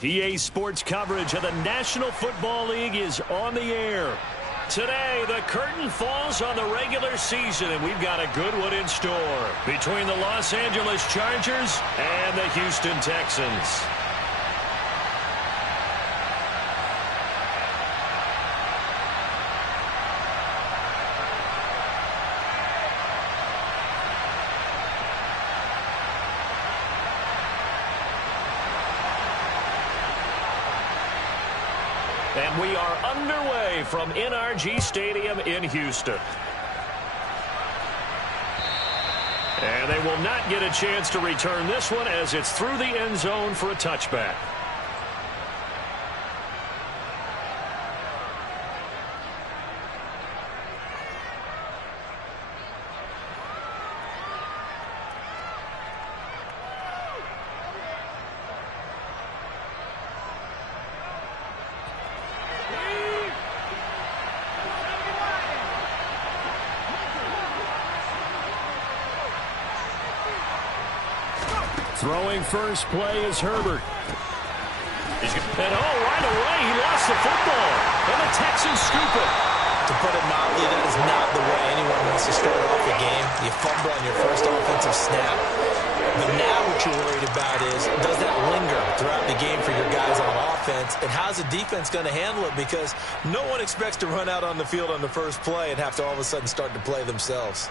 EA Sports coverage of the National Football League is on the air. Today, the curtain falls on the regular season, and we've got a good one in store between the Los Angeles Chargers and the Houston Texans. And we are underway from NRG Stadium in Houston. And they will not get a chance to return this one as it's through the end zone for a touchback. Throwing first play is Herbert. And right away, he lost the football. And the Texans scoop it. To put it mildly, that is not the way anyone wants to start off a game. You fumble on your first offensive snap. But now what you're worried about is, does that linger throughout the game for your guys on offense? And how's the defense going to handle it? Because no one expects to run out on the field on the first play and have to all of a sudden start to play themselves.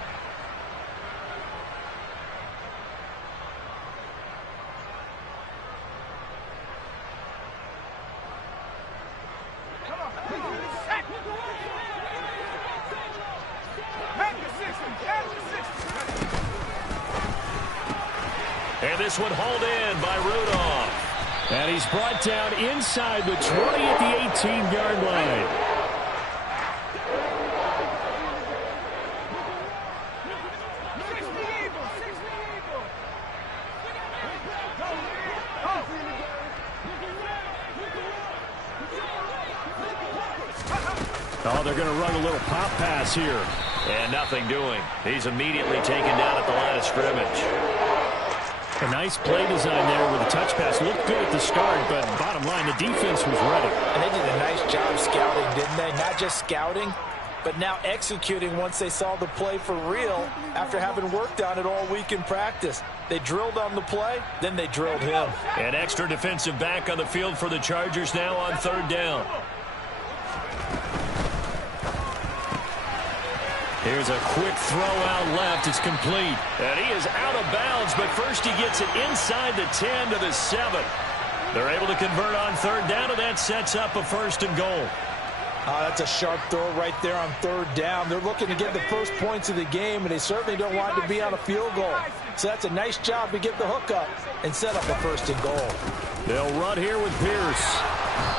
And this one hauled in by Rudolph. And he's brought down inside the 20 at the 18-yard line. Oh, they're going to run a little pop pass here. And nothing doing. He's immediately taken down at the line of scrimmage. A nice play design there with a touch pass. Looked good at the start, but bottom line, the defense was ready. And they did a nice job scouting, didn't they? Not just scouting, but now executing once they saw the play for real after having worked on it all week in practice. They drilled on the play, then they drilled him. An extra defensive back on the field for the Chargers now on third down. Here's a quick throw out left. It's complete. And he is out of bounds, but first he gets it inside the 10 to the 7. They're able to convert on third down, and that sets up a first and goal. That's a sharp throw right there on third down. They're looking to get the first points of the game, and they certainly don't want to be on a field goal. So that's a nice job to get the hook up and set up a first and goal. They'll run here with Pierce.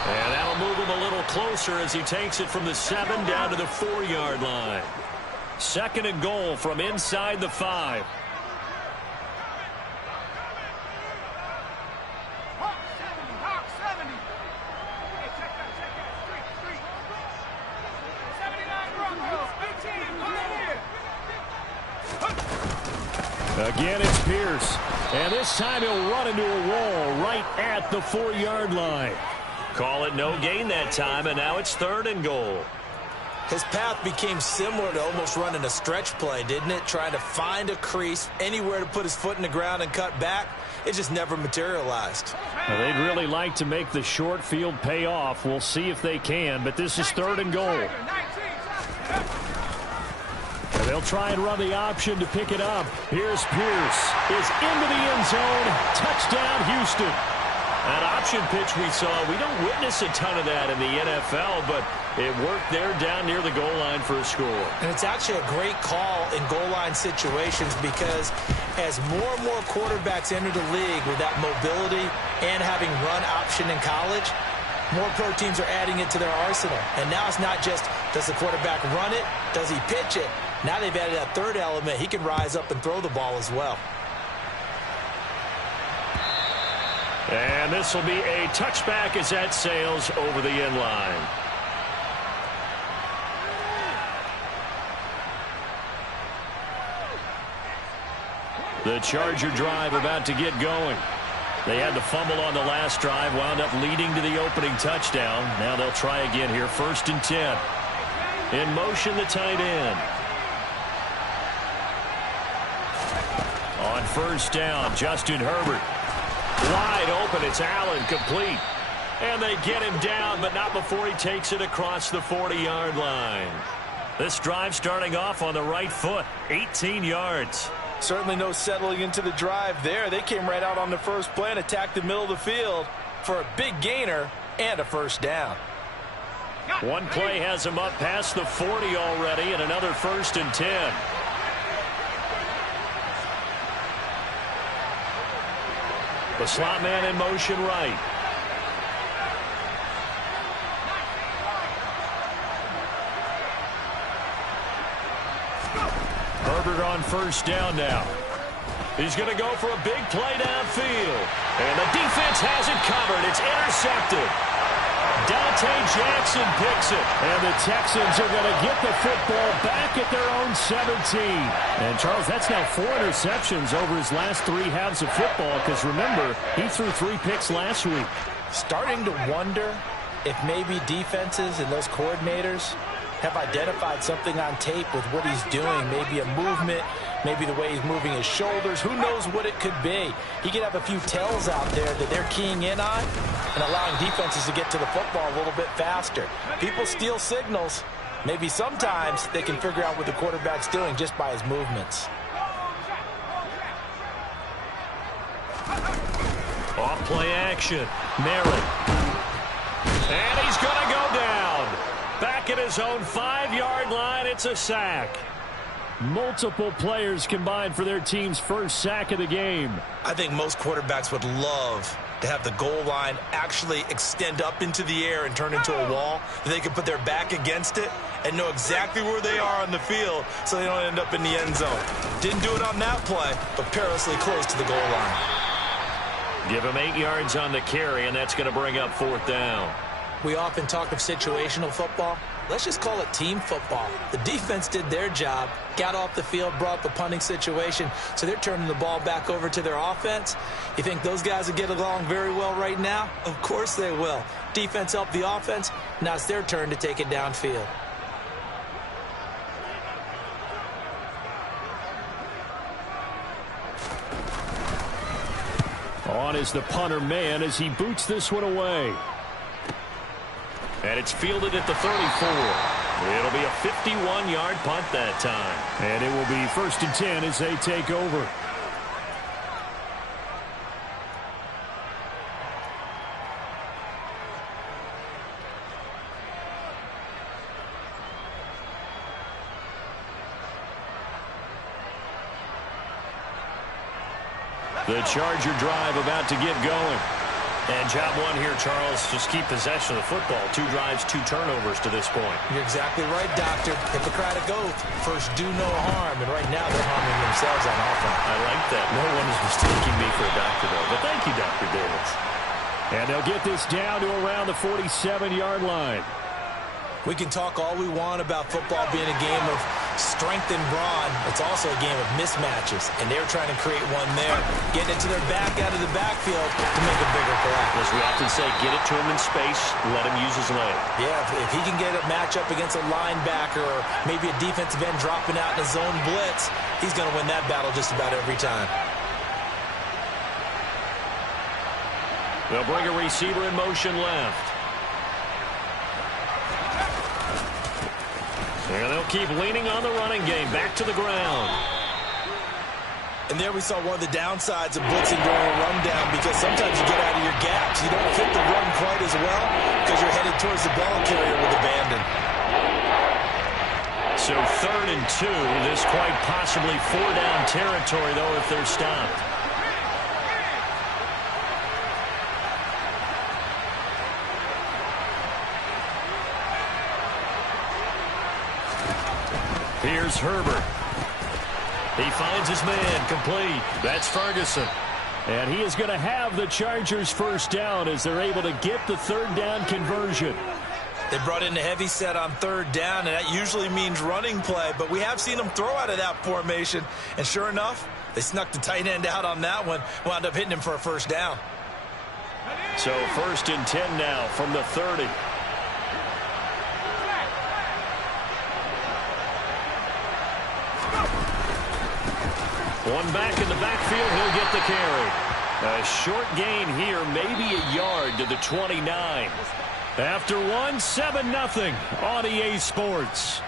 And that'll move him a little closer as he takes it from the 7 down to the 4-yard line. Second and goal from inside the 5. Again, it's Pierce. And this time he'll run into a wall right at the 4-yard line. Call it no gain that time, and now it's third and goal. His path became similar to almost running a stretch play, didn't it? Trying to find a crease, anywhere to put his foot in the ground and cut back. It just never materialized. Well, they'd really like to make the short field pay off. We'll see if they can, but this is third and goal. And they'll try and run the option to pick it up. Here's Pierce. Is into the end zone. Touchdown, Houston. That option pitch we saw, we don't witness a ton of that in the NFL, but it worked there down near the goal line for a score. And it's actually a great call in goal line situations because as more and more quarterbacks enter the league with that mobility and having run option in college, more pro teams are adding it to their arsenal. And now it's not just, does the quarterback run it? Does he pitch it? Now they've added that third element. He can rise up and throw the ball as well. And this will be a touchback as that sails over the end line. The Charger drive about to get going. They had the fumble on the last drive, wound up leading to the opening touchdown. Now they'll try again here, 1st and 10. In motion, the tight end. On 1st down, Justin Herbert. Wide open, it's Allen, complete. And they get him down, but not before he takes it across the 40-yard line. This drive starting off on the right foot, 18 yards. Certainly no settling into the drive there. They came right out on the first play and attacked the middle of the field for a big gainer and a 1st down. One play has him up past the 40 already, and another 1st and 10. The slot man in motion right. Herbert on 1st down now. He's going to go for a big play downfield. And the defense has it covered. It's intercepted. Dante Jackson picks it. And the Texans are going to get the football back at their own 17. And, Charles, that's now 4 interceptions over his last 3 halves of football, because, remember, he threw 3 picks last week. Starting to wonder if maybe defenses and those coordinators have identified something on tape with what he's doing. Maybe a movement, maybe the way he's moving his shoulders. Who knows what it could be? He could have a few tells out there that they're keying in on and allowing defenses to get to the football a little bit faster. People steal signals. Maybe sometimes they can figure out what the quarterback's doing just by his movements. Off play action. Merritt. And he's going to go down. Back at his own 5-yard line, it's a sack. Multiple players combined for their team's first sack of the game. I think most quarterbacks would love to have the goal line actually extend up into the air and turn into a wall. They can put their back against it and know exactly where they are on the field so they don't end up in the end zone. Didn't do it on that play, but perilously close to the goal line. Give him 8 yards on the carry, and that's going to bring up 4th down. We often talk of situational football. Let's just call it team football. The defense did their job, got off the field, brought up a punting situation, so they're turning the ball back over to their offense. You think those guys will get along very well right now? Of course they will. Defense helped the offense. Now it's their turn to take it downfield. On is the punter man as he boots this one away. And it's fielded at the 34. It'll be a 51-yard punt that time. And it will be 1st and 10 as they take over. The Charger drive about to get going. And job one here, Charles, just keep possession of the football. 2 drives, 2 turnovers to this point. You're exactly right, Doctor. Hippocratic oath. First, do no harm. And right now, they're harming themselves on offense. I like that. No one is mistaking me for a doctor, though. But thank you, Dr. Davis. And they'll get this down to around the 47-yard line. We can talk all we want about football being a game of strength and brawn. It's also a game of mismatches, and they're trying to create one there, getting it to their back out of the backfield to make a bigger play. As we often say, get it to him in space, let him use his leg. Yeah, if he can get a matchup against a linebacker or maybe a defensive end dropping out in a zone blitz, he's going to win that battle just about every time. They'll bring a receiver in motion left. And they'll keep leaning on the running game. Back to the ground. And there we saw one of the downsides of blitzing during a rundown, because sometimes you get out of your gaps. You don't fit the run quite as well because you're headed towards the ball carrier with abandon. So 3rd and 2. This quite possibly 4-down territory, though, if they're stopped. Here's Herbert. He finds his man, complete. That's Ferguson. And he is going to have the Chargers' 1st down as they're able to get the 3rd down conversion. They brought in a heavy set on 3rd down, and that usually means running play, but we have seen them throw out of that formation. And sure enough, they snuck the tight end out on that one, wound up hitting him for a 1st down. So 1st and 10 now from the 30. One back in the backfield, he'll get the carry. A short gain here, maybe a yard to the 29. After one, 7-0 on EA Sports.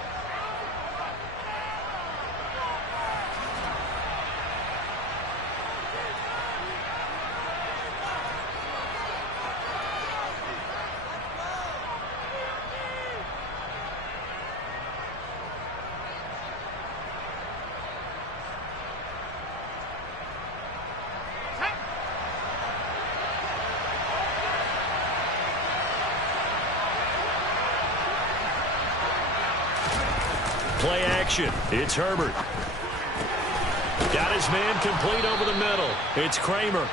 Play action. It's Herbert. Got his man complete over the middle. It's Kramer.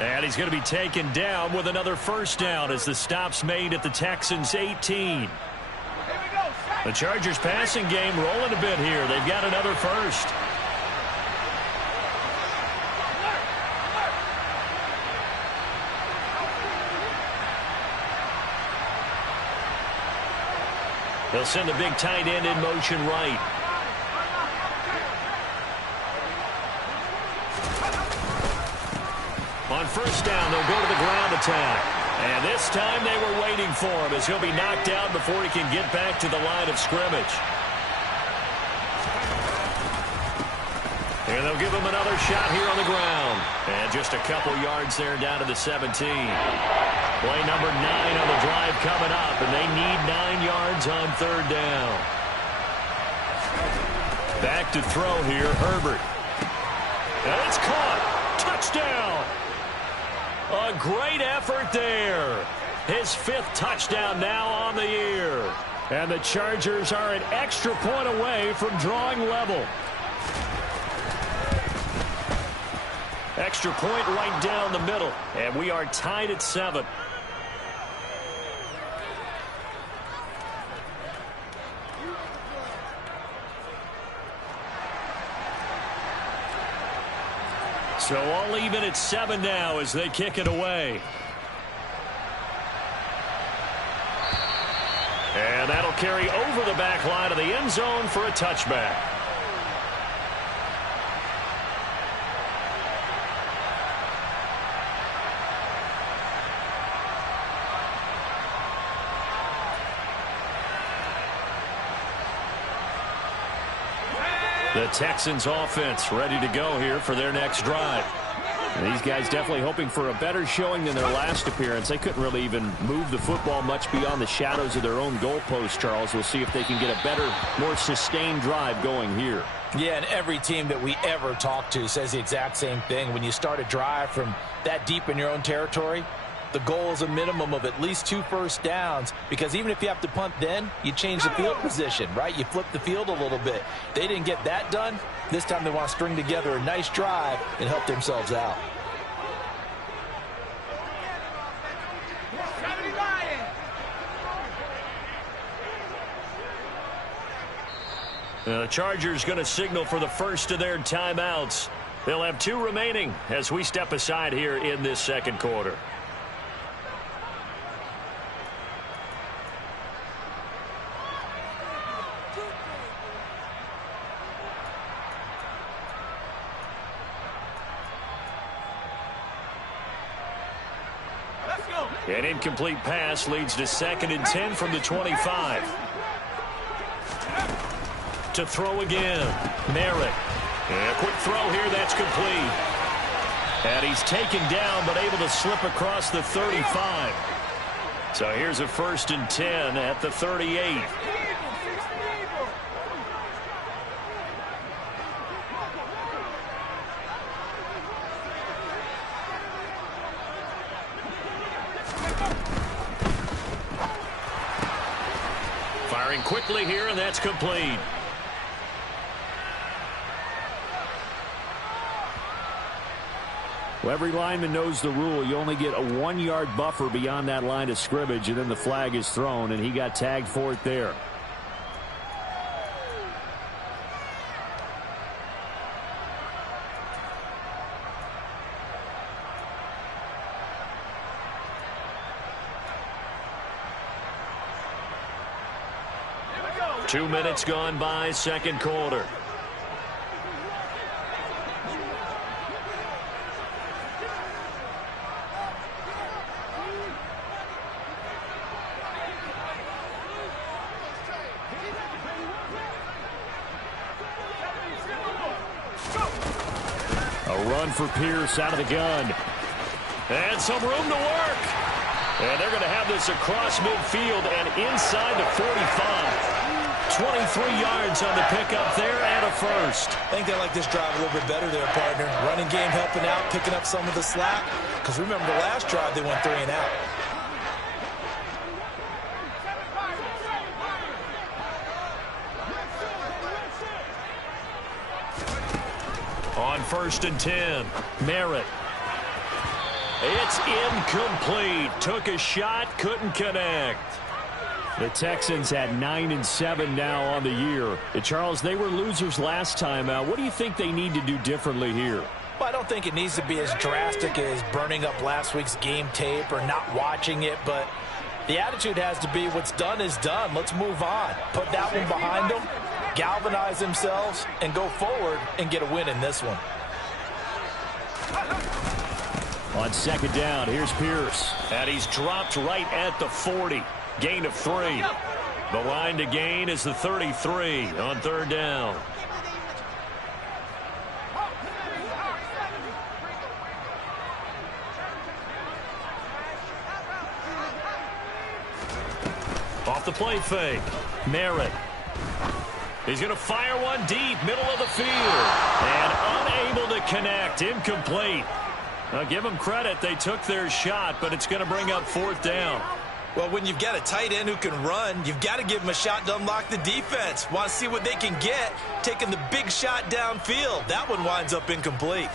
And he's going to be taken down with another first down as the stop's made at the Texans' 18. The Chargers passing game rolling a bit here. They've got another first. They'll send the big tight end in motion right. On first down, they'll go to the ground attack. And this time they were waiting for him as he'll be knocked down before he can get back to the line of scrimmage. And they'll give him another shot here on the ground. And just a couple yards there down to the 17. Play number 9 on the drive coming up, and they need 9 yards on third down. Back to throw here, Herbert. And it's caught. Touchdown. A great effort there. His 5th touchdown now on the year. And the Chargers are an extra point away from drawing level. Extra point right down the middle. And we are tied at 7. So all even at 7 now as they kick it away. And that'll carry over the back line of the end zone for a touchback. The Texans offense ready to go here for their next drive. And these guys definitely hoping for a better showing than their last appearance. They couldn't really even move the football much beyond the shadows of their own goalpost, Charles. We'll see if they can get a better, more sustained drive going here. Yeah, and every team that we ever talk to says the exact same thing. When you start a drive from that deep in your own territory, the goal is a minimum of at least 2 first downs, because even if you have to punt then, you change the field position, right? You flip the field a little bit. They didn't get that done. This time they want to string together a nice drive and help themselves out. The Chargers going to signal for the first of their timeouts. They'll have 2 remaining as we step aside here in this second quarter. An incomplete pass leads to 2nd and 10 from the 25. To throw again, Merritt. And a quick throw here, that's complete. And he's taken down, but able to slip across the 35. So here's a 1st and 10 at the 38. Firing quickly here, and that's complete. Well, every lineman knows the rule. You only get a 1-yard buffer beyond that line of scrimmage, and then the flag is thrown, and he got tagged for it there. 2 minutes gone by, second quarter. A run for Pierce out of the gun. And some room to work. And they're going to have this across midfield and inside the 45. 23 yards on the pickup there and a first. I think they like this drive a little bit better there, partner. Running game helping out, picking up some of the slack. Because remember, the last drive they went 3 and out. On 1st and 10, Merritt. It's incomplete. Took a shot, couldn't connect. The Texans at 9-7 now on the year. And Charles, they were losers last time out. What do you think they need to do differently here? Well, I don't think it needs to be as drastic as burning up last week's game tape or not watching it, but the attitude has to be what's done is done. Let's move on. Put that one behind them, galvanize themselves, and go forward and get a win in this one. On 2nd down, here's Pierce. And he's dropped right at the 40. Gain of 3. The line to gain is the 33 on 3rd down. Off the play fake. Merritt. He's going to fire one deep, middle of the field. And unable to connect. Incomplete. Now, give them credit. They took their shot, but it's going to bring up 4th down. Well, when you've got a tight end who can run, you've got to give him a shot to unlock the defense. Want to see what they can get, taking the big shot downfield. That one winds up incomplete.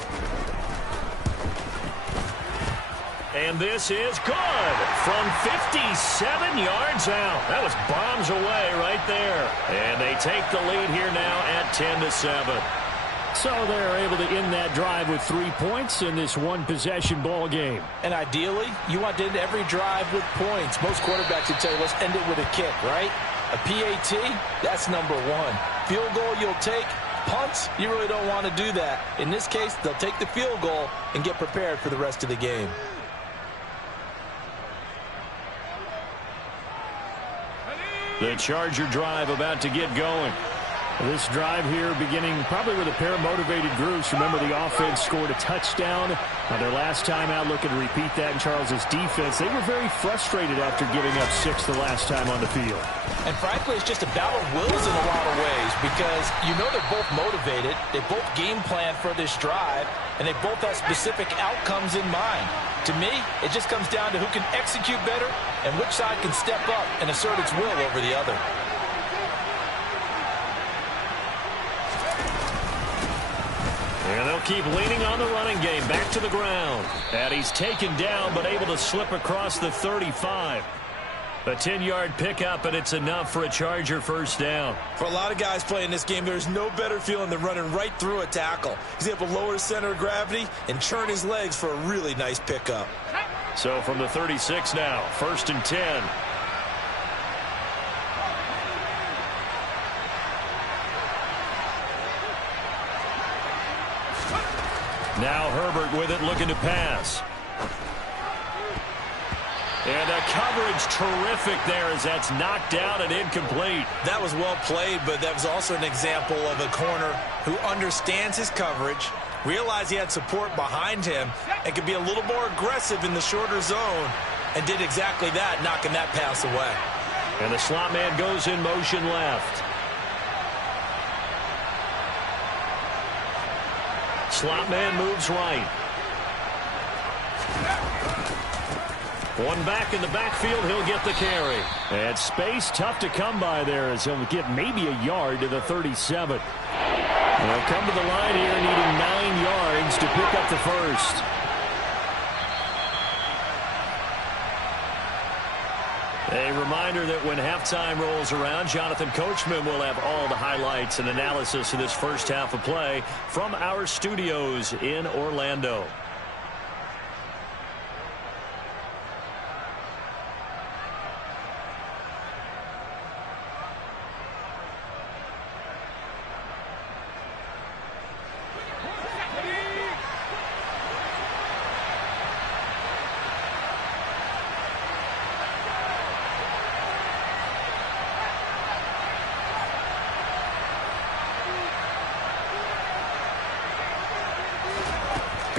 And this is good from 57 yards out. That was bombs away right there. And they take the lead here now at 10-7. So they're able to end that drive with 3 points in this one-possession ball game. And ideally, you want to end every drive with points. Most quarterbacks would tell you, let's end it with a kick, right? A PAT, that's number 1. Field goal you'll take. Punts, you really don't want to do that. In this case, they'll take the field goal and get prepared for the rest of the game. The Charger drive about to get going. This drive here beginning probably with a pair of motivated groups. Remember, the offense scored a touchdown on their last time out. Looking to repeat that in Charles's defense. They were very frustrated after giving up 6 the last time on the field. And frankly, it's just a battle of wills in a lot of ways because you know they're both motivated. They both game plan for this drive, and they both have specific outcomes in mind. To me, it just comes down to who can execute better and which side can step up and assert its will over the other. And they'll keep leaning on the running game. Back to the ground. And he's taken down, but able to slip across the 35. A 10-yard pickup, and it's enough for a Charger first down. For a lot of guys playing this game, there's no better feeling than running right through a tackle. He's able to lower his center of gravity and churn his legs for a really nice pickup. So from the 36 now, 1st and 10. Now Herbert with it, looking to pass. And the coverage terrific there as that's knocked down and incomplete. That was well played, but that was also an example of a corner who understands his coverage, realized he had support behind him, and could be a little more aggressive in the shorter zone, and did exactly that, knocking that pass away. And the slot man goes in motion left. Slot man moves right. One back in the backfield, he'll get the carry. And space tough to come by there as he'll get maybe a yard to the 37. They'll come to the line here needing 9 yards to pick up the first. A reminder that when halftime rolls around, Jonathan Coachman will have all the highlights and analysis of this first half of play from our studios in Orlando.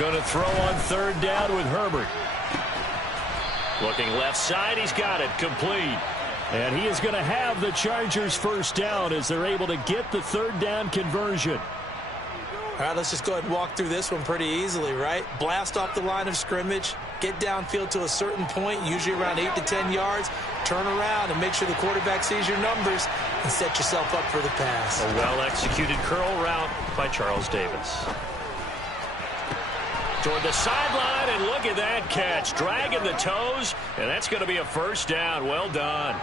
Going to throw on third down with Herbert. Looking left side, he's got it, complete. And he is going to have the Chargers first down as they're able to get the third down conversion. All right, let's just go ahead and walk through this one pretty easily, right? Blast off the line of scrimmage, get downfield to a certain point, usually around 8 to 10 yards, turn around and make sure the quarterback sees your numbers and set yourself up for the pass. A well-executed curl route by Charles Davis. Toward the sideline, and look at that catch. Dragging the toes, and that's going to be a first down. Well done.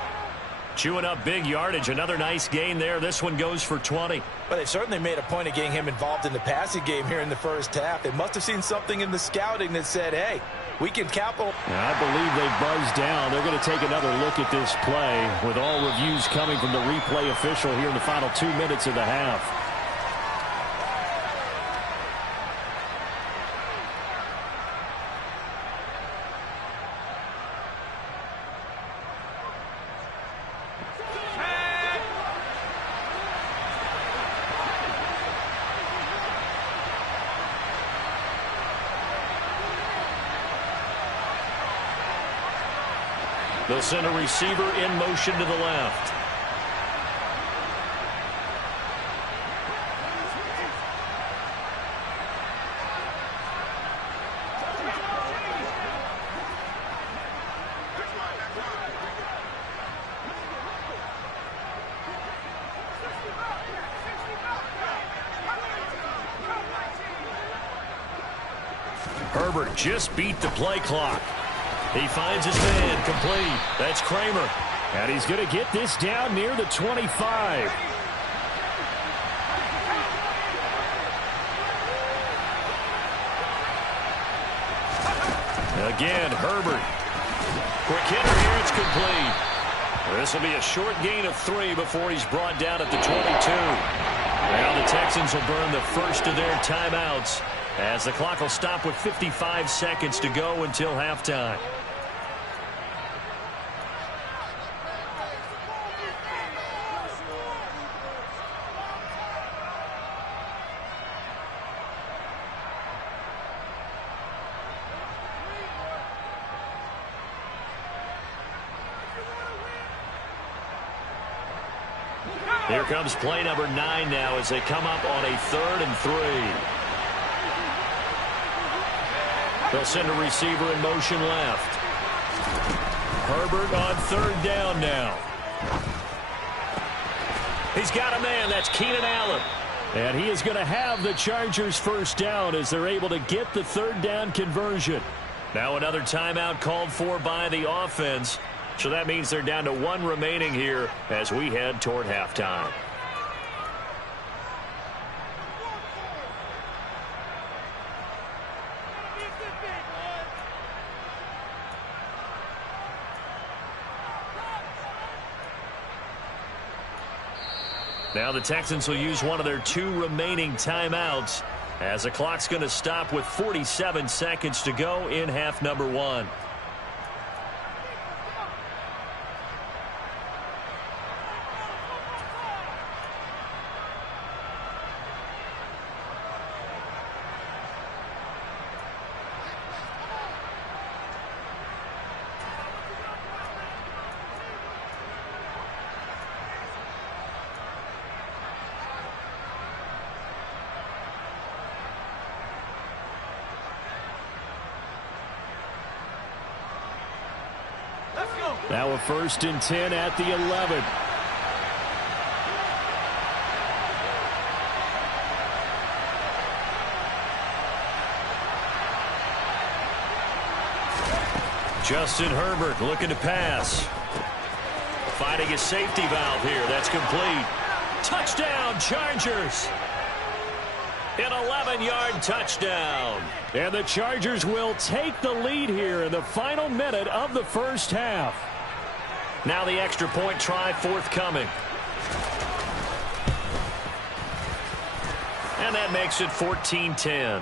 Chewing up big yardage. Another nice gain there. This one goes for 20. Well, they've certainly made a point of getting him involved in the passing game here in the first half. They must have seen something in the scouting that said, hey, we can capital. I believe they've buzzed down. They're going to take another look at this play with all reviews coming from the replay official here in the final 2 minutes of the half. They'll send a receiver in motion to the left. Herbert just beat the play clock. He finds his man, complete. That's Kramer. And he's going to get this down near the 25. Again, Herbert. Quick hitter here, it's complete. This will be a short gain of 3 before he's brought down at the 22. Now the Texans will burn the first of their timeouts as the clock will stop with 55 seconds to go until halftime. Here comes play number 9 now as they come up on a 3rd and 3. They'll send a receiver in motion left. Herbert on 3rd down now. He's got a man. That's Keenan Allen. And he is going to have the Chargers first down as they're able to get the 3rd down conversion. Now another timeout called for by the offense. So that means they're down to 1 remaining here as we head toward halftime. Now the Texans will use one of their 2 remaining timeouts as the clock's going to stop with 47 seconds to go in half number 1. Now a 1st and 10 at the 11. Justin Herbert looking to pass. Finding his safety valve here. That's complete. Touchdown, Chargers. An 11-yard touchdown. And the Chargers will take the lead here in the final minute of the first half. Now the extra point try forthcoming. And that makes it 14-10.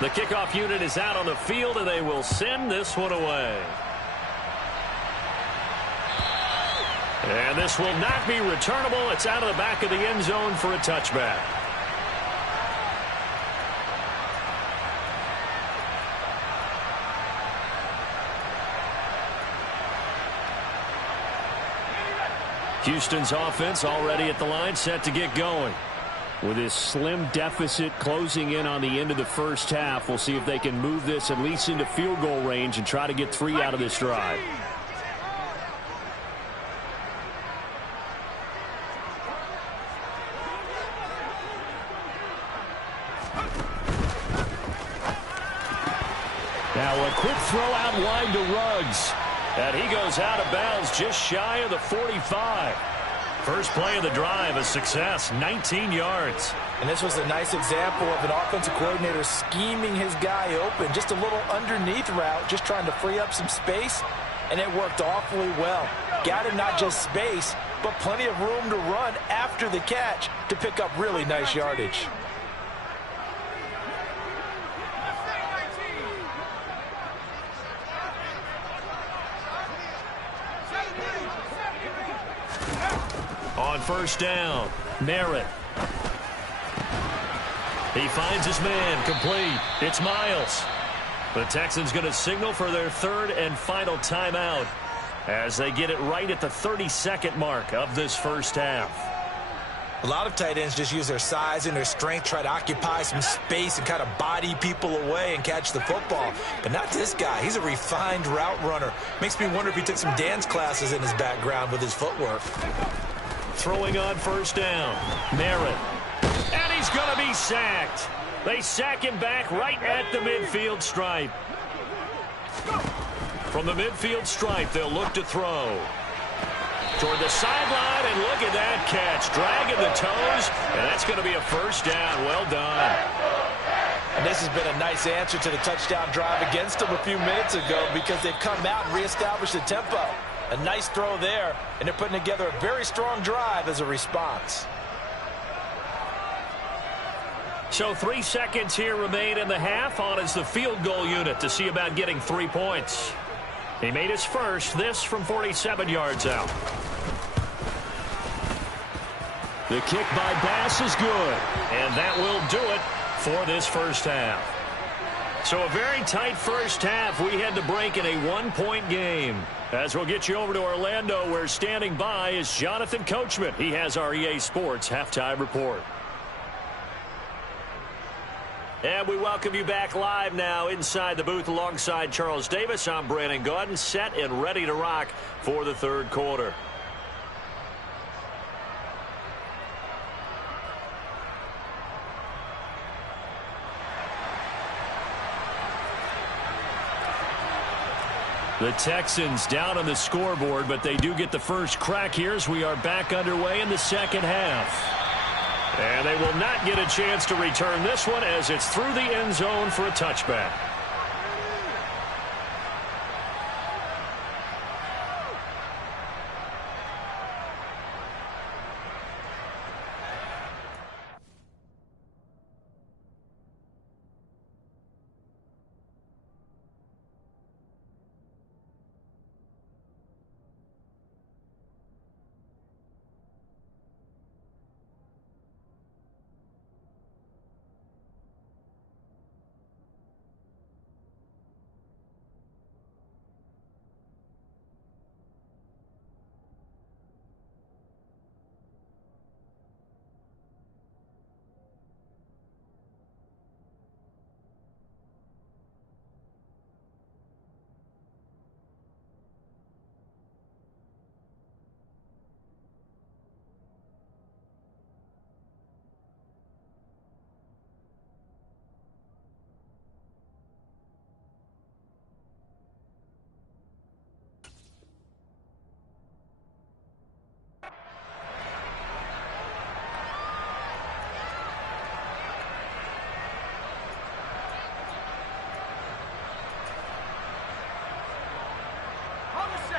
The kickoff unit is out on the field, and they will send this one away. And this will not be returnable. It's out of the back of the end zone for a touchback. Houston's offense already at the line, set to get going. With this slim deficit closing in on the end of the first half, we'll see if they can move this at least into field goal range and try to get 3 out of this drive. Now a quick throw out wide to Ruggs. And he goes out of bounds just shy of the 45. First play of the drive, a success, 19 yards. And this was a nice example of an offensive coordinator scheming his guy open. Just a little underneath route, just trying to free up some space. And it worked awfully well. Got him not just space, but plenty of room to run after the catch to pick up really nice yardage. On first down, Merritt. He finds his man, complete. It's Miles. The Texans going to signal for their 3rd and final timeout as they get it right at the 32nd mark of this first half. A lot of tight ends just use their size and their strength, try to occupy some space and kind of body people away and catch the football. But not this guy. He's a refined route runner. Makes me wonder if he took some dance classes in his background with his footwork. Throwing on first down, Merritt. And he's going to be sacked. They sack him back right at the midfield stripe. From the midfield stripe, they'll look to throw. Toward the sideline, and look at that catch. Dragging the toes, and that's going to be a first down. Well done. And this has been a nice answer to the touchdown drive against them a few minutes ago because they've come out and reestablished the tempo. A nice throw there, and they're putting together a very strong drive as a response. So 3 seconds here remain in the half. On is the field goal unit to see about getting 3 points. He made his first, this from 47 yards out. The kick by Bass is good, and that will do it for this first half. So a very tight first half. We had to break in a 1-point game. As we'll get you over to Orlando, where standing by is Jonathan Coachman. He has our EA Sports halftime report. And we welcome you back live now inside the booth alongside Charles Davis. I'm Brandon Gaudin, set and ready to rock for the third quarter. The Texans down on the scoreboard, but they do get the first crack here as we are back underway in the second half. And they will not get a chance to return this one as it's through the end zone for a touchback.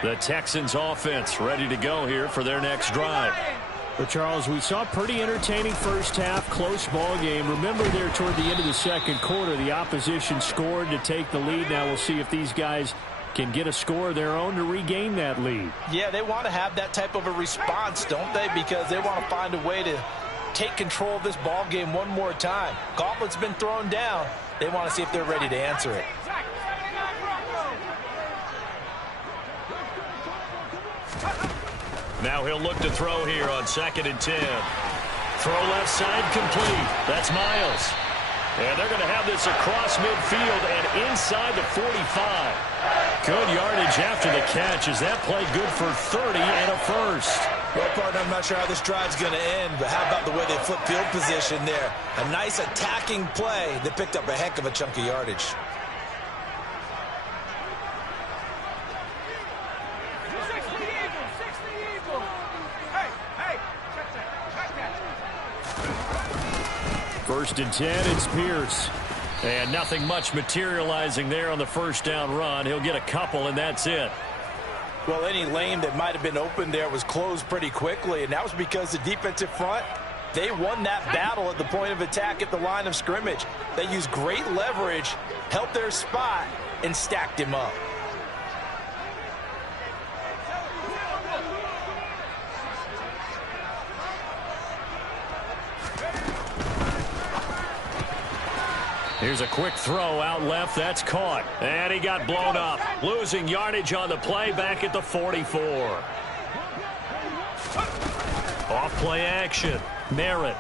The Texans offense ready to go here for their next drive. Well, Charles, we saw a pretty entertaining first half, close ball game. Remember there toward the end of the second quarter, the opposition scored to take the lead. Now we'll see if these guys can get a score of their own to regain that lead. Yeah, they want to have that type of a response, don't they? Because they want to find a way to take control of this ball game one more time. Gauntlet's been thrown down. They want to see if they're ready to answer it. Now he'll look to throw here on 2nd and 10. Throw left side complete. That's Miles. And they're going to have this across midfield and inside the 45. Good yardage after the catch. Is that play good for 30 and a first? Well, partner, I'm not sure how this drive's going to end, but how about the way they flip field position there? A nice attacking play that picked up a heck of a chunk of yardage. First and 10, it's Pierce. And nothing much materializing there on the first down run. He'll get a couple, and that's it. Well, any lane that might have been open there was closed pretty quickly, and that was because the defensive front, they won that battle at the point of attack at the line of scrimmage. They used great leverage, held their spot, and stacked him up. Here's a quick throw out left. That's caught. And he got blown up. Losing yardage on the play back at the 44. Off play action. Merritt.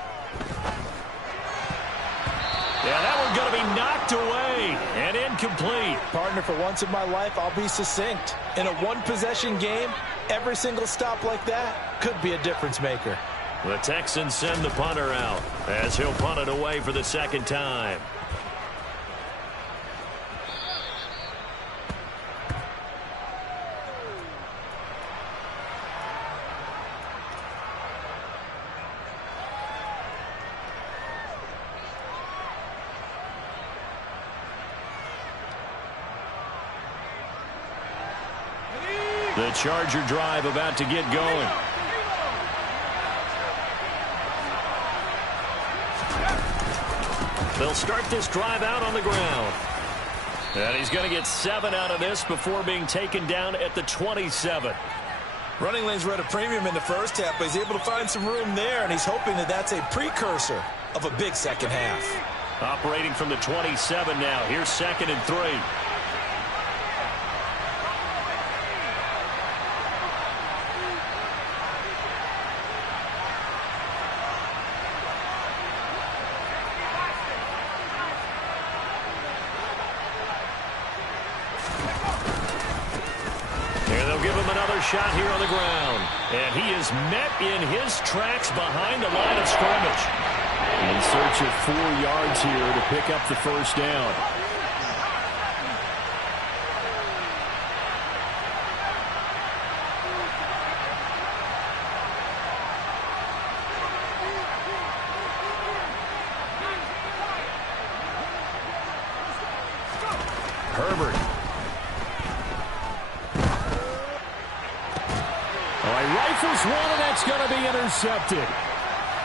Yeah, that one's going to be knocked away and incomplete. Partner, for once in my life, I'll be succinct. In a one-possession game, every single stop like that could be a difference maker. The Texans send the punter out as he'll punt it away for the second time. The Charger drive about to get going. They'll start this drive out on the ground. And he's going to get 7 out of this before being taken down at the 27. Running lanes were at a premium in the first half, but he's able to find some room there, and he's hoping that that's a precursor of a big second half. Operating from the 27 now. Here's 2nd and 3. Shot here on the ground, and he is met in his tracks behind the line of scrimmage. In search of 4 yards here to pick up the first down. Herbert. Rifles one, and that's going to be intercepted.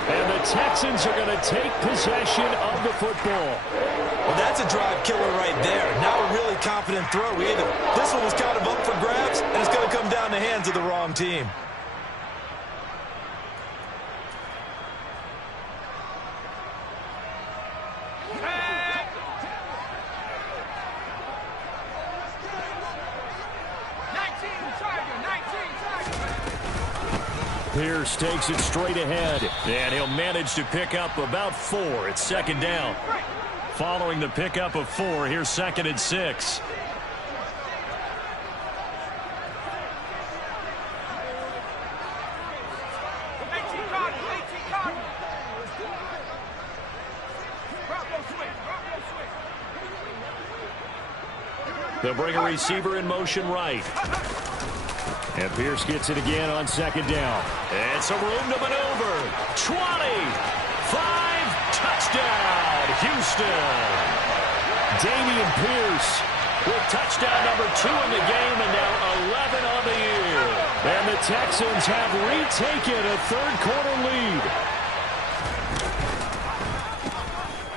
And the Texans are going to take possession of the football. Well, that's a drive killer right there. Not a really confident throw either. This one was kind of up for grabs, and it's going to come down the hands of the wrong team. Pierce takes it straight ahead, and he'll manage to pick up about 4. It's 2nd down. Following the pickup of 4, here's 2nd and 6. They'll bring a receiver in motion right. And Pierce gets it again on 2nd down. And some room to maneuver. 20. 5. Touchdown, Houston. Dameon Pierce with touchdown number 2 in the game and now 11 on the year. And the Texans have retaken a third-quarter lead.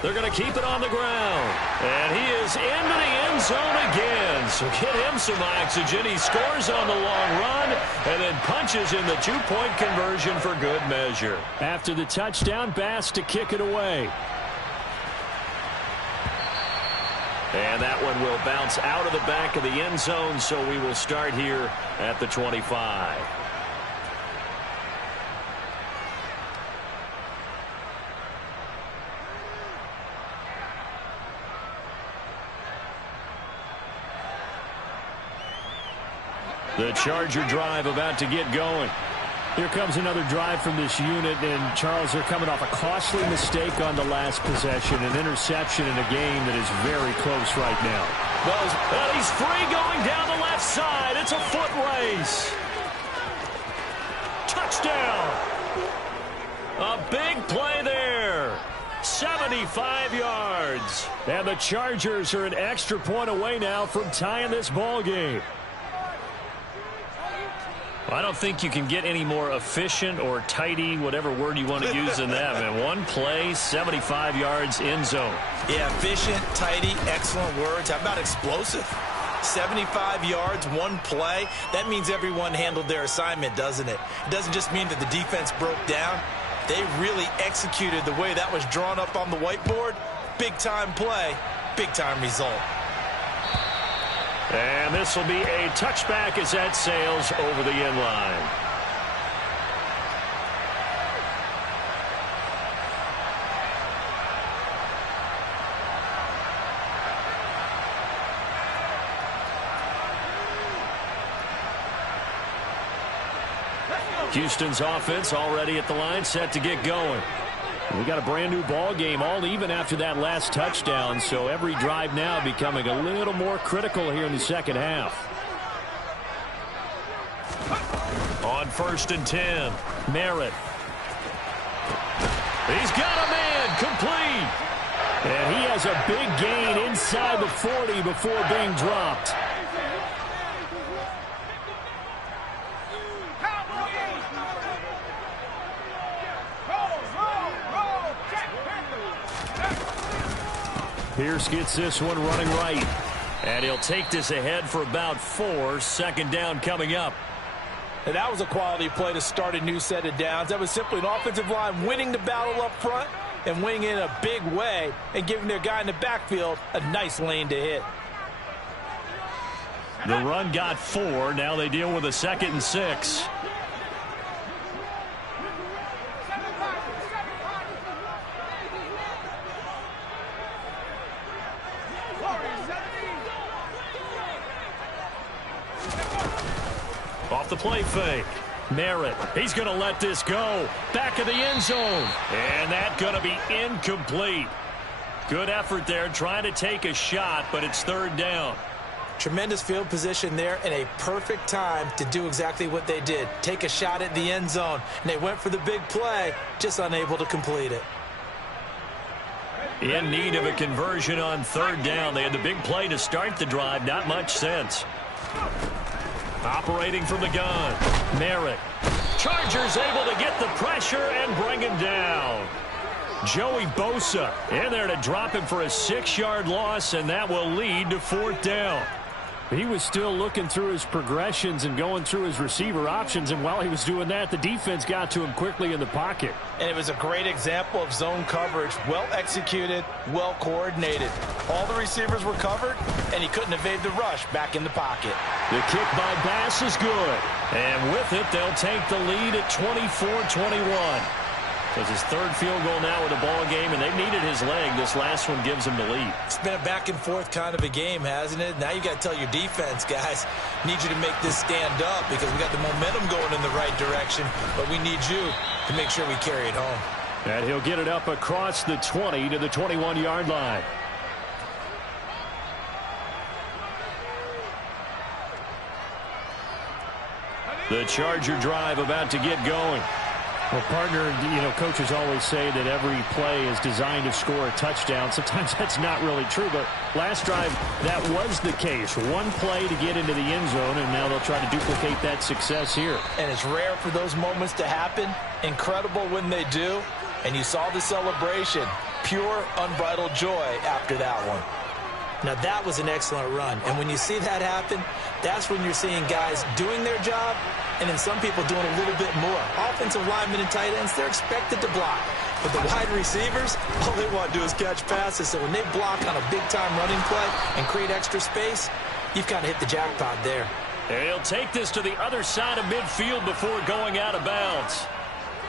They're going to keep it on the ground. And he is into the end zone again. So get him some oxygen. He scores on the long run and then punches in the two-point conversion for good measure. After the touchdown, Bass to kick it away. And that one will bounce out of the back of the end zone, so we will start here at the 25. The Charger drive about to get going. Here comes another drive from this unit, and Charles, they're coming off a costly mistake on the last possession, an interception in a game that is very close right now. Well, he's free going down the left side. It's a foot race. Touchdown. A big play there. 75 yards. And the Chargers are an extra point away now from tying this ball game. I don't think you can get any more efficient or tidy, whatever word you want to use in that. And one play, 75 yards, end zone. Yeah, efficient, tidy, excellent words. How about explosive? 75 yards, one play. That means everyone handled their assignment, doesn't it? It doesn't just mean that the defense broke down. They really executed the way that was drawn up on the whiteboard. Big-time play, big-time result. And this will be a touchback as that sails over the end line. Houston's offense already at the line, set to get going. We got a brand new ball game, all even after that last touchdown, so every drive now becoming a little more critical here in the second half. On 1st and 10, Merritt. He's got a man, complete. And he has a big gain inside the 40 before being dropped. Pierce gets this one running right. And he'll take this ahead for about 4. Second down coming up. And that was a quality play to start a new set of downs. That was simply an offensive line winning the battle up front and winning in a big way and giving their guy in the backfield a nice lane to hit. The run got 4. Now they deal with a 2nd and 6. Off the play fake. Merritt, he's going to let this go. Back of the end zone. And that's going to be incomplete. Good effort there trying to take a shot, but it's 3rd down. Tremendous field position there and a perfect time to do exactly what they did. Take a shot at the end zone. And they went for the big play, just unable to complete it. In need of a conversion on 3rd down. They had the big play to start the drive. Not much sense. Operating from the gun. Merritt. Chargers able to get the pressure and bring him down. Joey Bosa in there to drop him for a 6-yard loss, and that will lead to 4th down. He was still looking through his progressions and going through his receiver options, and while he was doing that, the defense got to him quickly in the pocket. And it was a great example of zone coverage. Well executed, well coordinated. All the receivers were covered, and he couldn't evade the rush back in the pocket. The kick by Bass is good. And with it, they'll take the lead at 24-21. So it's his 3rd field goal now with the ball game, and they've needed his leg. This last one gives him the lead. It's been a back-and-forth kind of a game, hasn't it? Now you got to tell your defense, guys, need you to make this stand up because we got the momentum going in the right direction, but we need you to make sure we carry it home. And he'll get it up across the 20 to the 21-yard line. The Charger drive about to get going. Well, partner, coaches always say that every play is designed to score a touchdown. Sometimes that's not really true, but last drive, that was the case. One play to get into the end zone, and now they'll try to duplicate that success here. And it's rare for those moments to happen. Incredible when they do. And you saw the celebration. pure, unbridled joy after that one. Now, that was an excellent run. And when you see that happen, that's when you're seeing guys doing their job and then some people doing a little bit more. Offensive linemen and tight ends, they're expected to block. But the wide receivers, all they want to do is catch passes. So when they block on a big-time running play and create extra space, you've kind of hit the jackpot there. He'll take this to the other side of midfield before going out of bounds.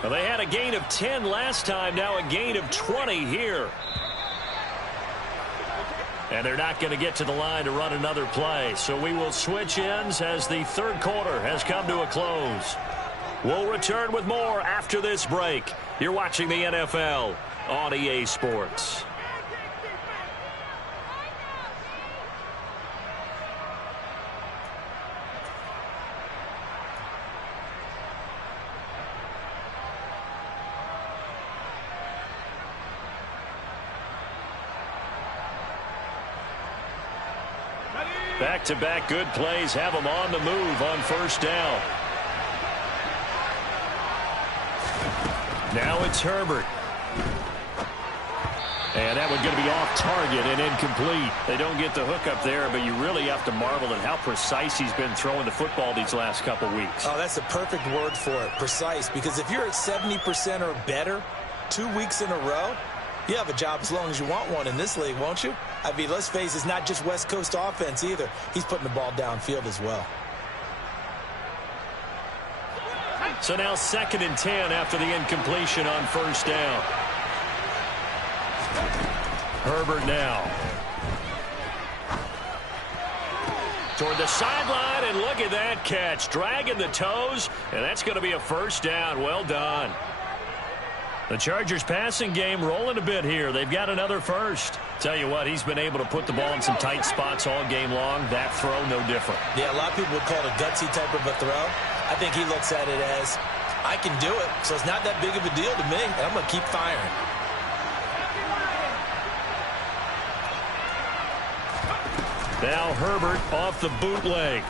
Well, they had a gain of 10 last time, now a gain of 20 here. And they're not going to get to the line to run another play. So we will switch ends as the third quarter has come to a close. We'll return with more after this break. You're watching the NFL on EA Sports. Back-to-back good plays have them on the move on first down. Now it's Herbert. And that one's going to be off target and incomplete. They don't get the hook up there, but you really have to marvel at how precise he's been throwing the football these last couple weeks. Oh, that's the perfect word for it, precise. Because if you're at 70% or better 2 weeks in a row, you have a job as long as you want one in this league, won't you? I mean, let's face it, it's not just West Coast offense either. He's putting the ball downfield as well. So now 2nd and 10 after the incompletion on first down. Herbert now. Toward the sideline, and look at that catch. Dragging the toes, and that's going to be a first down. Well done. The Chargers passing game rolling a bit here. They've got another first. Tell you what, he's been able to put the ball in some tight spots all game long. That throw, no different. Yeah, a lot of people would call it a gutsy type of a throw. I think he looks at it as, I can do it, so it's not that big of a deal to me, and I'm going to keep firing. Now Herbert off the bootleg.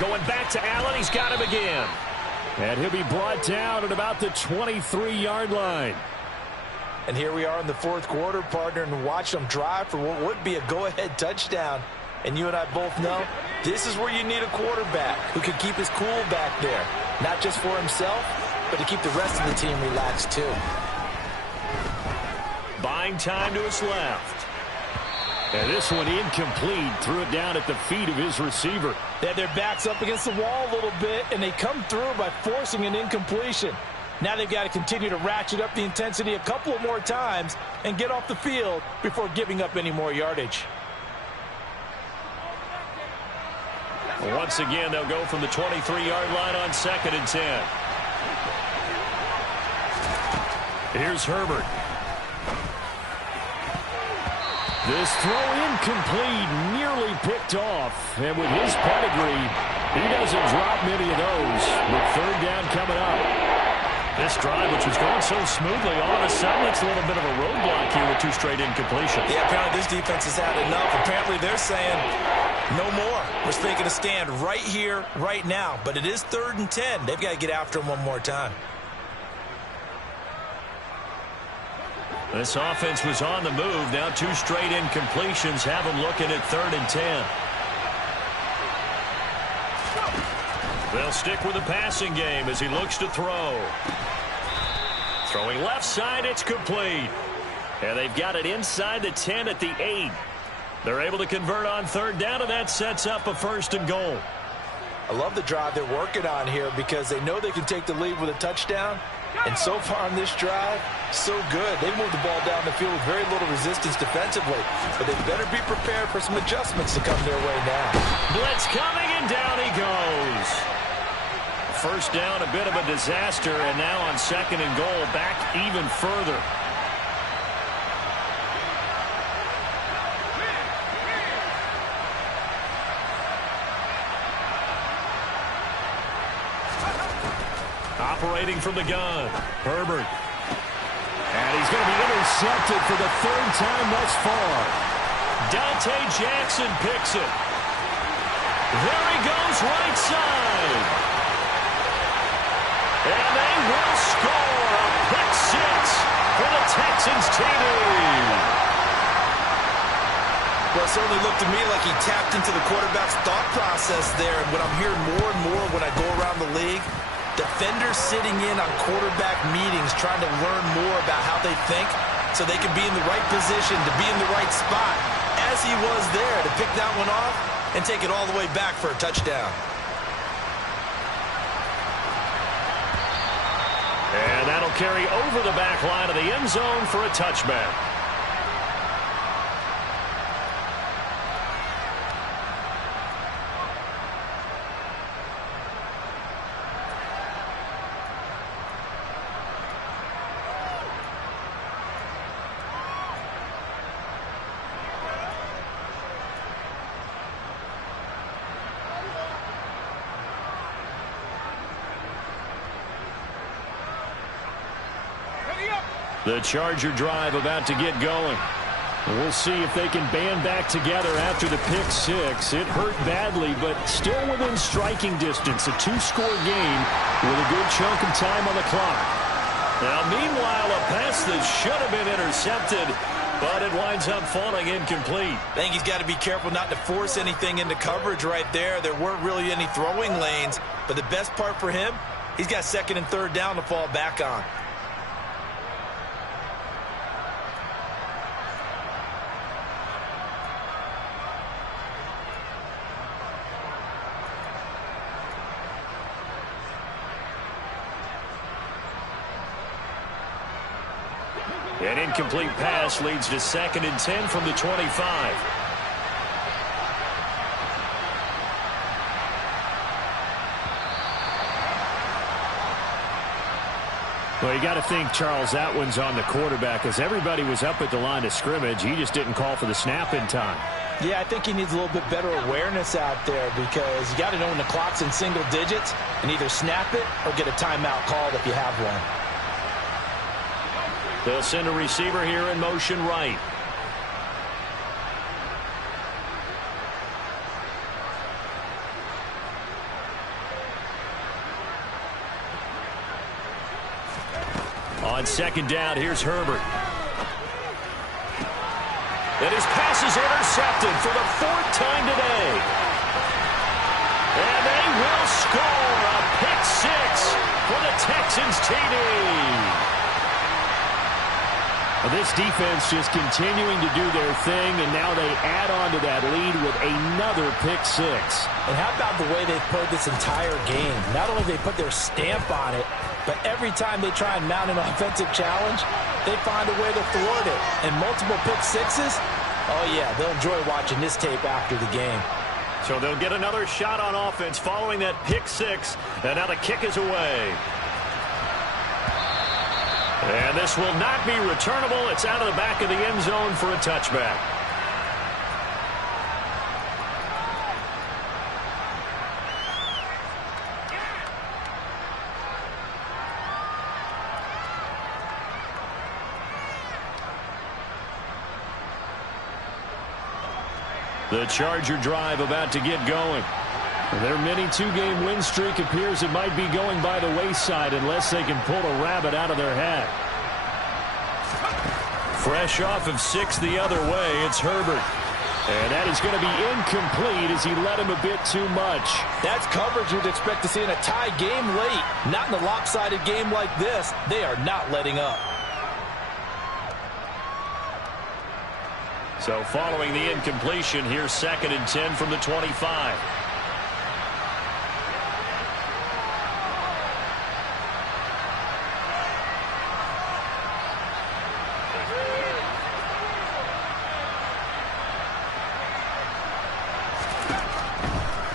Going back to Allen, he's got him again. And he'll be brought down at about the 23-yard line. And here we are in the fourth quarter, partner, and watch them drive for what would be a go-ahead touchdown. And you and I both know this is where you need a quarterback who can keep his cool back there. Not just for himself, but to keep the rest of the team relaxed too. Buying time to his left. And this one incomplete. Threw it down at the feet of his receiver. They had their backs up against the wall a little bit, and they come through by forcing an incompletion. Now they've got to continue to ratchet up the intensity a couple of more times and get off the field before giving up any more yardage. Once again, they'll go from the 23-yard line on 2nd and 10. Here's Herbert. This throw incomplete, nearly picked off. And with his pedigree, he doesn't drop many of those. With third down coming up. This drive, which was going so smoothly, all of a sudden it's a little bit of a roadblock here with 2 straight incompletions. Yeah, apparently this defense has had enough. Apparently they're saying no more. We're making a stand right here, right now. But it is 3rd and 10. They've got to get after him one more time. This offense was on the move. Now 2 straight incompletions have them looking at 3rd and 10. They'll stick with the passing game as he looks to throw. Throwing left side, it's complete. And they've got it inside the 10 at the 8. They're able to convert on 3rd down, and that sets up a 1st and goal. I love the drive they're working on here because they know they can take the lead with a touchdown. And so far on this drive, so good. They moved the ball down the field with very little resistance defensively. But they better be prepared for some adjustments to come their way now. Blitz coming, and down he goes. First down, a bit of a disaster, and now on 2nd and goal, back even further. Operating from the gun, Herbert. And he's going to be intercepted for the 3rd time thus far. Dante Jackson picks it. There he goes, right side. And they will score a pick 6 for the Texans TD. Well, it certainly looked to me like he tapped into the quarterback's thought process there. And what I'm hearing more and more when I go around the league, defenders sitting in on quarterback meetings trying to learn more about how they think so they can be in the right position, to be in the right spot, as he was there, to pick that one off and take it all the way back for a touchdown. And that'll carry over the back line of the end zone for a touchback. The Charger drive about to get going. We'll see if they can band back together after the pick six. It hurt badly, but still within striking distance. A two-score game with a good chunk of time on the clock. Now, meanwhile, a pass that should have been intercepted, but it winds up falling incomplete. I think he's got to be careful not to force anything into coverage right there. There weren't really any throwing lanes, but the best part for him, he's got second and third down to fall back on. An incomplete pass leads to second and 10 from the 25. Well, you got to think, Charles, that one's on the quarterback, as everybody was up at the line of scrimmage. He just didn't call for the snap in time. Yeah, I think he needs a little bit better awareness out there, because you got to know when the clock's in single digits and either snap it or get a timeout called if you have one. They'll send a receiver here in motion right. On second down, here's Herbert. And his pass is intercepted for the fourth time today. And they will score a pick six for the Texans TD. This defense just continuing to do their thing, and now they add on to that lead with another pick six. And how about the way they've played this entire game? Not only they put their stamp on it, but every time they try and mount an offensive challenge, they find a way to thwart it. And multiple pick sixes, oh yeah, they'll enjoy watching this tape after the game. So they'll get another shot on offense following that pick six, and now the kick is away. And this will not be returnable. It's out of the back of the end zone for a touchback. The Charger drive about to get going. Their mini two-game win streak appears it might be going by the wayside unless they can pull a rabbit out of their hat. Fresh off of six the other way, it's Herbert. And that is going to be incomplete as he led him a bit too much. That's coverage you'd expect to see in a tie game late. Not in a lopsided game like this. They are not letting up. So following the incompletion, here's second and 10 from the 25.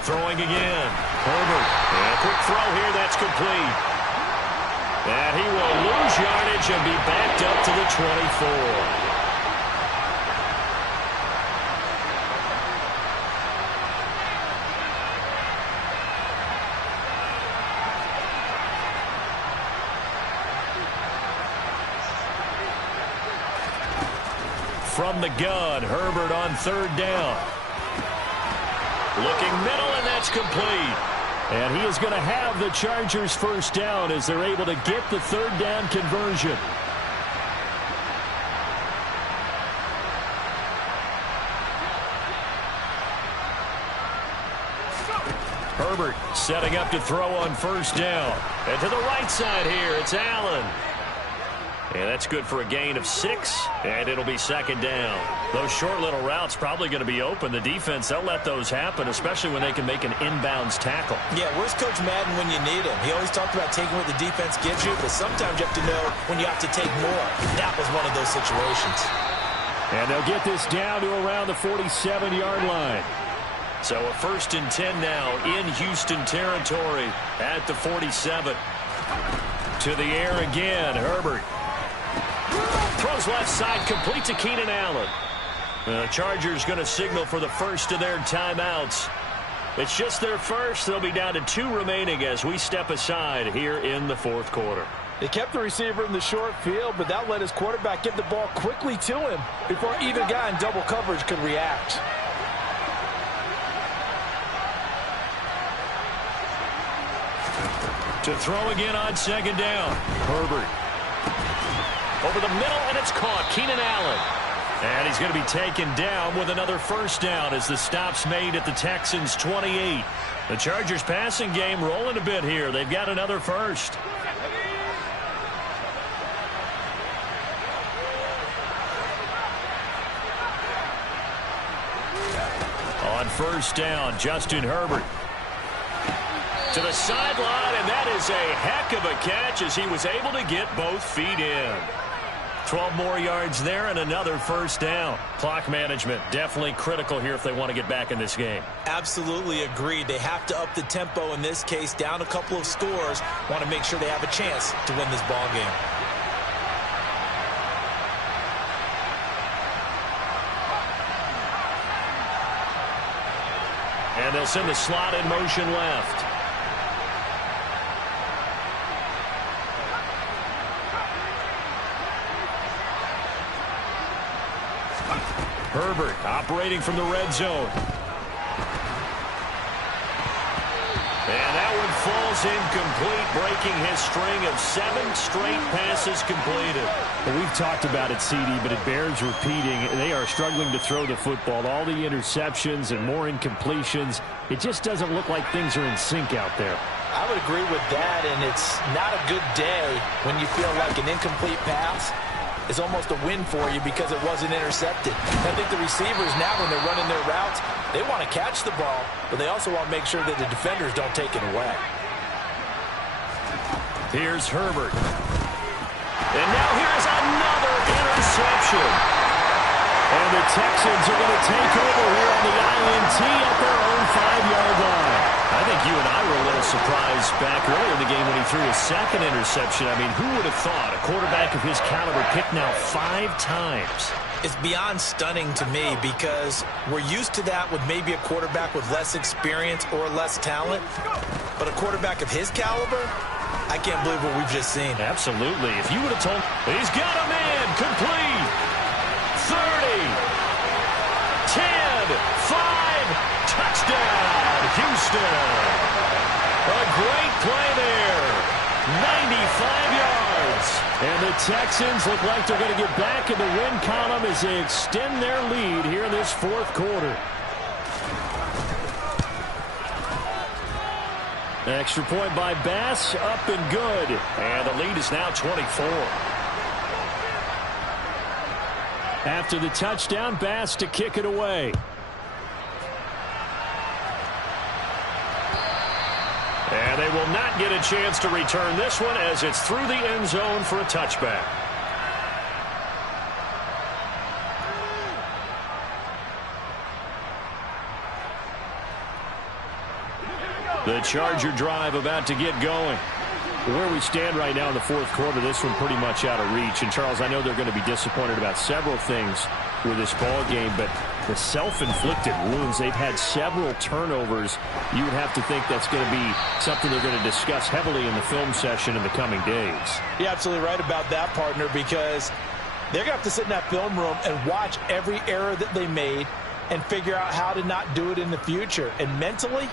Throwing again. Herbert. And a quick throw here. That's complete. And he will lose yardage and be backed up to the 24. From the gun, Herbert on third down. Looking middle, and that's complete. And he is going to have the Chargers first down as they're able to get the third down conversion. Herbert setting up to throw on first down. And to the right side here, it's Allen. And that's good for a gain of 6, and it'll be second down. Those short little routes probably going to be open. The defense, they'll let those happen, especially when they can make an inbounds tackle. Yeah, where's Coach Madden when you need him? He always talked about taking what the defense gives you, but sometimes you have to know when you have to take more. That was one of those situations. And they'll get this down to around the 47-yard line. So a 1st and 10 now in Houston territory at the 47. To the air again, Herbert. Throws left side, complete to Keenan Allen. The Chargers going to signal for the first of their timeouts. It's just their first. They'll be down to 2 remaining as we step aside here in the 4th quarter. They kept the receiver in the short field, but that let his quarterback get the ball quickly to him before either guy in double coverage could react. To throw again on second down. Herbert. Over the middle, and it's caught. Keenan Allen. And he's going to be taken down with another first down as the stop's made at the Texans' 28. The Chargers passing game rolling a bit here. They've got another first. On first down, Justin Herbert. To the sideline, and that is a heck of a catch as he was able to get both feet in. 12 more yards there and another first down. Clock management definitely critical here if they want to get back in this game. Absolutely agreed. They have to up the tempo in this case, down a couple of scores. Want to make sure they have a chance to win this ball game. And they'll send the slot in motion left. Herbert operating from the red zone. And that one falls incomplete, breaking his string of 7 straight passes completed. Well, we've talked about it, CD, but it bears repeating. They are struggling to throw the football. All the interceptions and more incompletions. It just doesn't look like things are in sync out there. I would agree with that, and it's not a good day when you feel like an incomplete pass is almost a win for you because it wasn't intercepted. I think the receivers now, when they're running their routes, they want to catch the ball, but they also want to make sure that the defenders don't take it away. Here's Herbert. And now here's another interception. And the Texans are going to take over here on the INT at their own 5-yard line. I think you and I were a little surprised back earlier in the game when he threw his 2nd interception. I mean, who would have thought a quarterback of his caliber picked now 5 times? It's beyond stunning to me because we're used to that with maybe a quarterback with less experience or less talent. But a quarterback of his caliber, I can't believe what we've just seen. Absolutely. If you would have told him, he's got a man, complete. 30, 10, 5, touchdown, Houston. A great play there. 95 yards. And the Texans look like they're going to get back in the win column as they extend their lead here in this 4th quarter. Extra point by Bass, up and good. And the lead is now 24. After the touchdown, Bass to kick it away. And they will not get a chance to return this one as it's through the end zone for a touchback. The Charger drive about to get going. Where we stand right now in the 4th quarter, this one pretty much out of reach. And, Charles, I know they're going to be disappointed about several things with this ball game, but the self-inflicted wounds, they've had several turnovers. You would have to think that's going to be something they're going to discuss heavily in the film session in the coming days. You're absolutely right about that, partner, because they're going to have to sit in that film room and watch every error that they made and figure out how to not do it in the future. And mentally,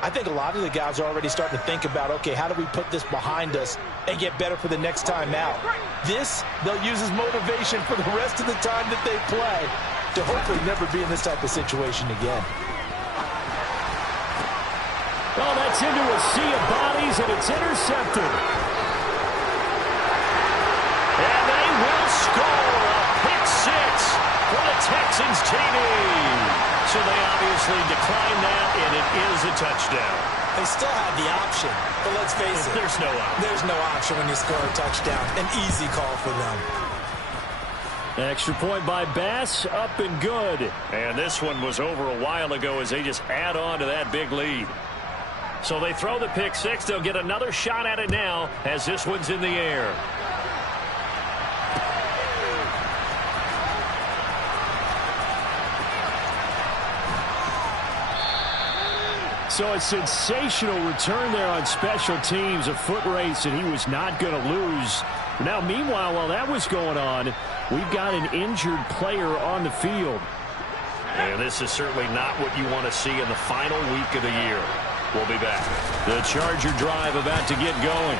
I think a lot of the guys are already starting to think about, okay, how do we put this behind us and get better for the next time out? This, they'll use as motivation for the rest of the time that they play to hopefully never be in this type of situation again. Oh, that's into a sea of bodies, and it's intercepted. And they will score a pick six for the Texans TD. So they obviously declined that, and it is a touchdown. They still have the option, but let's face it. There's no option. There's no option when you score a touchdown. An easy call for them. Extra point by Bass, up and good. And this one was over a while ago as they just add on to that big lead. So they throw the pick six. They'll get another shot at it now as this one's in the air. So a sensational return there on special teams, a foot race that he was not going to lose. Now, meanwhile, while that was going on, we've got an injured player on the field. And this is certainly not what you want to see in the final week of the year. We'll be back. The Charger drive about to get going.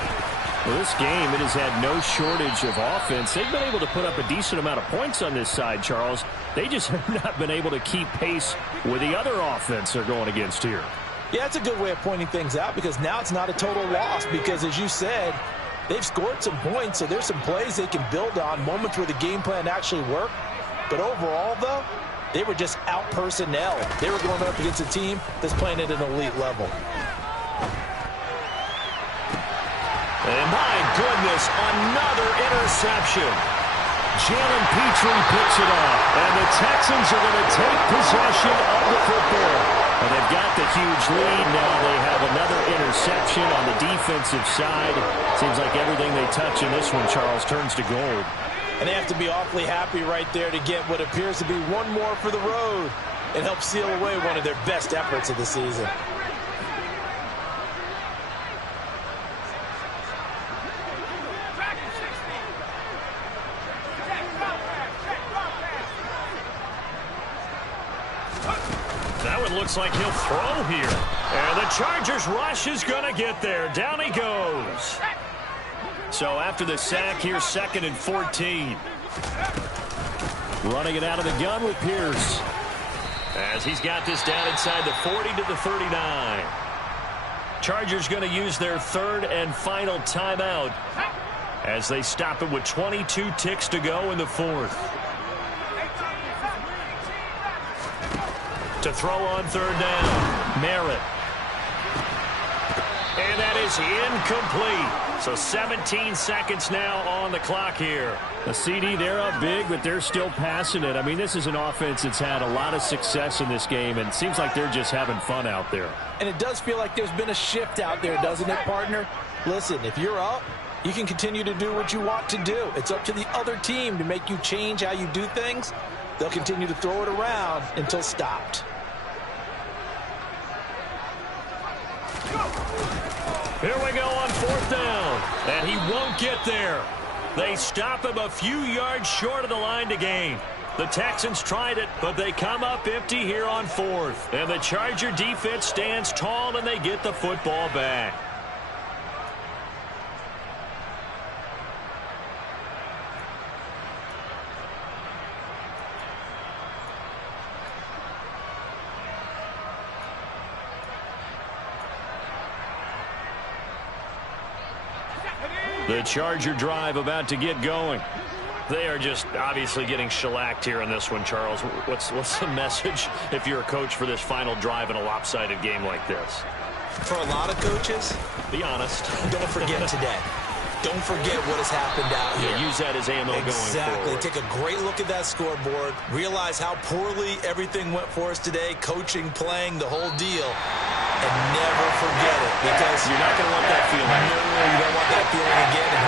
Well, this game, it has had no shortage of offense. They've been able to put up a decent amount of points on this side, Charles. They just have not been able to keep pace with the other offense they're going against here. Yeah, it's a good way of pointing things out because now it's not a total loss because, as you said, they've scored some points, so there's some plays they can build on, moments where the game plan actually worked. But overall, though, they were just out-personnel. They were going up against a team that's playing at an elite level. And my goodness, another interception. Jalen Petrie picks it up, and the Texans are going to take possession of the football. And they've got the huge lead. Now they have another interception on the defensive side. Seems like everything they touch in this one, Charles, turns to gold. And they have to be awfully happy right there to get what appears to be one more for the road and help seal away one of their best efforts of the season. That one looks like he'll throw here. And the Chargers rush is going to get there. Down he goes. So after the sack, here's 2nd and 14. Running it out of the gun with Pierce. As he's got this down inside the 40 to the 39. Chargers going to use their 3rd and final timeout as they stop it with 22 ticks to go in the 4th. To throw on 3rd down, Merritt. And that is incomplete. So 17 seconds now on the clock here. The CD, they're up big, but they're still passing it. I mean, this is an offense that's had a lot of success in this game, and it seems like they're just having fun out there. And it does feel like there's been a shift out there, doesn't it, partner? Listen, if you're up, you can continue to do what you want to do. It's up to the other team to make you change how you do things. They'll continue to throw it around until stopped. Here we go on 4th down. And he won't get there. They stop him a few yards short of the line to gain. The Texans tried it, but they come up empty here on 4th. And the Charger defense stands tall, and they get the football back. The Charger drive about to get going. They are just obviously getting shellacked here in this one, Charles. What's the message if you're a coach for this final drive in a lopsided game like this? For a lot of coaches, be honest. Don't forget today. Don't forget what has happened out here. Yeah, use that as ammo going forward. Exactly. Take a great look at that scoreboard. Realize how poorly everything went for us today. Coaching, playing, the whole deal. And never forget it. Because you're not going to want that feeling. No, you don't want that feeling again. And